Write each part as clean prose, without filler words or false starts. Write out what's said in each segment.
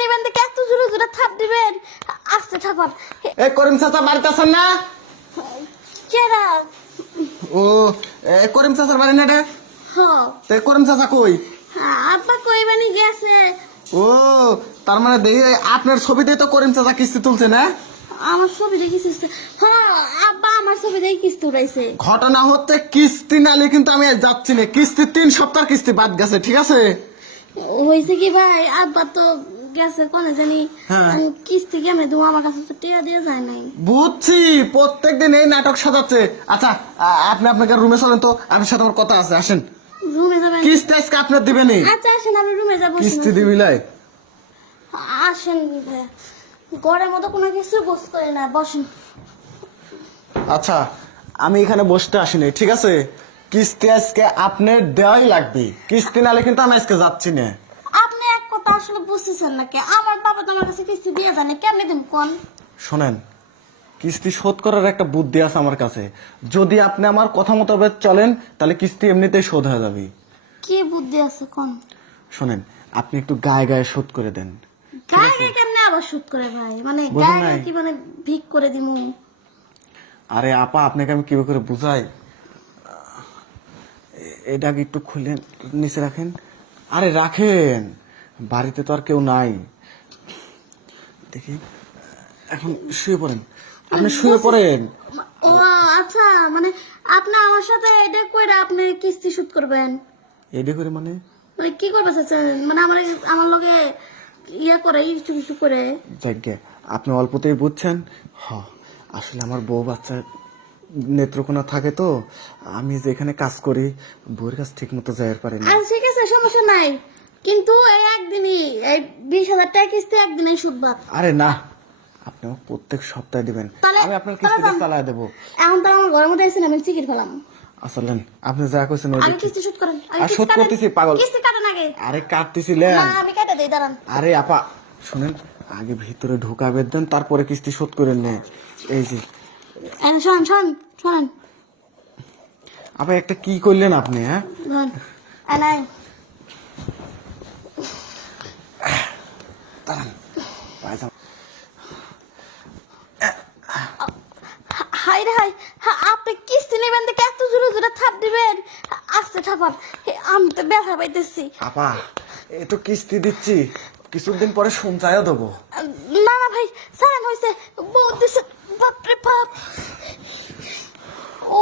নেবেন দেখে এত জোরে জোরে থাপ দিবেন? আস্তে থাপান। এই করিম চাচা বাড়িতে আছেন না? কেরা? ও করিম চাচার বাড়ি না রে? হ্যাঁ। তো করিম চাচা কই? আব্বা কই বানি গেছে। ও তার মানে দেখি আপনার ছবিতে তো করিম চাচা কিস্তি তুলছে না? আমার ছবি দেখিস? হ্যাঁ, আব্বা আমার ছবি দেখে কিস্তি উঠাইছে। ঘটনা হচ্ছে কিস্তি নালে কিন্তু আমি আর যাচ্ছি না, কিস্তি 3 সপ্তাহ কিস্তি বাদ গেছে, ঠিক আছে? হয়েছে কি ভাই, আব্বা তো গেছে কোনে জানি। হ্যাঁ। কিস্তি কেমনে দেবো, আমার কাছে তো টিয়া দিয়ে যায় নাই। বুঝছি, প্রত্যেকদিন এই নাটক সাজাচ্ছে। আচ্ছা আপনি আপনাকে রুমে চলেন তো, আপনার সাথে আমার কথা আছে, আসেন। রুমে যাবেন? কিস্তি আজকে আপনার দিবেনি। আচ্ছা আসেন, আমি রুমে যাবো। কিস্তি দিবিলাই? আসেন ভাইয়া, ঘরের মতো কোনো কিছু বস করে না, বসেন। আচ্ছা আমি এখানে বসতে আসিনি, ঠিক আছে? কিস্তি আজকে আপনার দেওয়াই লাগবে, কিস্তি নালে কিন্তু আমি আজকে যাচ্ছি না। আপনি এক কথা আসলে বুঝতেছেন নাকি? আমার বাবা তো আমার কাছে কিস্তি দিয়ে জানে, কেমনে দিন কোন? শোনেন, কিস্তি শোধ করার একটা বুদ্ধি আছে আমার কাছে। যদি আপনি আমার কথা মোতাবেক চলেন তাহলে কিস্তি এমনিতেই শোধ হয়ে যাবে। কি বুদ্ধি আছে কোন? শোনেন, আপনি একটু গায়ে গায়ে শোধ করে দেন। গায়ে গায়ে কেমনে আবার শুট করে ভাই? মানে বোঝেন গায়ে নাই? গায়ে কি মানে ভিক করে দিমু? আরে আপা, আপনাকে আমি কিভাবে করে বুঝাই? এটাকে একটু খুলে নিচে রাখেন। আরে রাখেন, বাড়িতে তো আর কেউ নাই। দেখি, এখন শুয়ে পড়েন, আপনি শুয়ে পড়েন। ও আচ্ছা, মানে আপনি আমার সাথে এটা কইরা আপনি কিস্তি শুট করবেন? এডি করে মানে? মানে কি করবে চাচ্ছেন? মানে আমার লগে ইয়া করে, ইস্টু ইস্টু করে? যাজ্ঞে, আপনি অল্পতেই বুঝছেন। হ, আসলে আমার বউ বাচ্চা নেত্রকোনা থাকে তো, আমি যেখানে কাজ করি বউয়ের কাছে ঠিক মতো যাইতে পারি না। আচ্ছা ঠিক আছে, সমস্যা নাই, কিন্তু এই একদিনই এই 20,000 টাকা কিস্তি একদিনই শুধবাদ। আরে না, আপনি আমাকে প্রত্যেক সপ্তাহে দিবেন, আমি আপনার কিস্তিটা চালায় দেবো। এখন তো আমার ঘরের মধ্যে এসে আমি চিকির ফেলাম। আসলেন আপনি যা কইছেন ওই আগে কিস্তি শুট করেন, আগে আর কিস্তি শোধ কাটেন। করতেছি পাগল। কিস্তি কাটেন আগে। আরে কাটতেছিলেন? না আমি কেটে দেই, দাঁড়ান। আরে আপা শুনেন, আগে ভিতরে ঢোকাবে দেন, তারপরে কিস্তি শোধ করে নে। এই যে শোনেন শোনেন শোনেন, আপা একটা কি করলেন আপনি? হ্যাঁ ধরেন নাই দাঁড়ান, পায়জামা। হাই রে হাই, আপনি কিস্তি নেবেন দেখে এত জোরে জোরে থাপ দিবেন? আস্তে থাপান, আমি তো ব্যথা পাইতেছি। আপা এই তো কিস্তি দিচ্ছি, কিছুদিন পরে সঞ্চয়ও দেবো। না না ভাই, সারান হয়েছে, বহুত দিছে, বাপরে বাপ। ও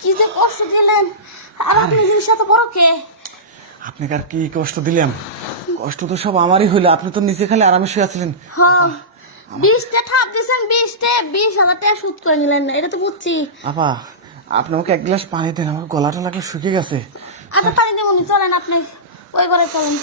কি যে কষ্ট দিলেন, আর আপনি জিনিস এত বড় কে? আপনাকে আর কি কষ্ট দিলাম? কষ্ট তো সব আমারই হইলো, আপনি তো নিচে খালি আরামে শুয়ে আছিলেন। হ্যাঁ, 20টা থাপ দিয়েছেন, 20,000 টাকা সুদ করে নিলেন, এটা তো বুঝছি। আপা আপনি আমাকে এক গ্লাস পানি দেন, আমার গলাটা লাগে শুকিয়ে গেছে। আচ্ছা পানি দেবো, চলেন আপনি ওই ঘরে চলেন।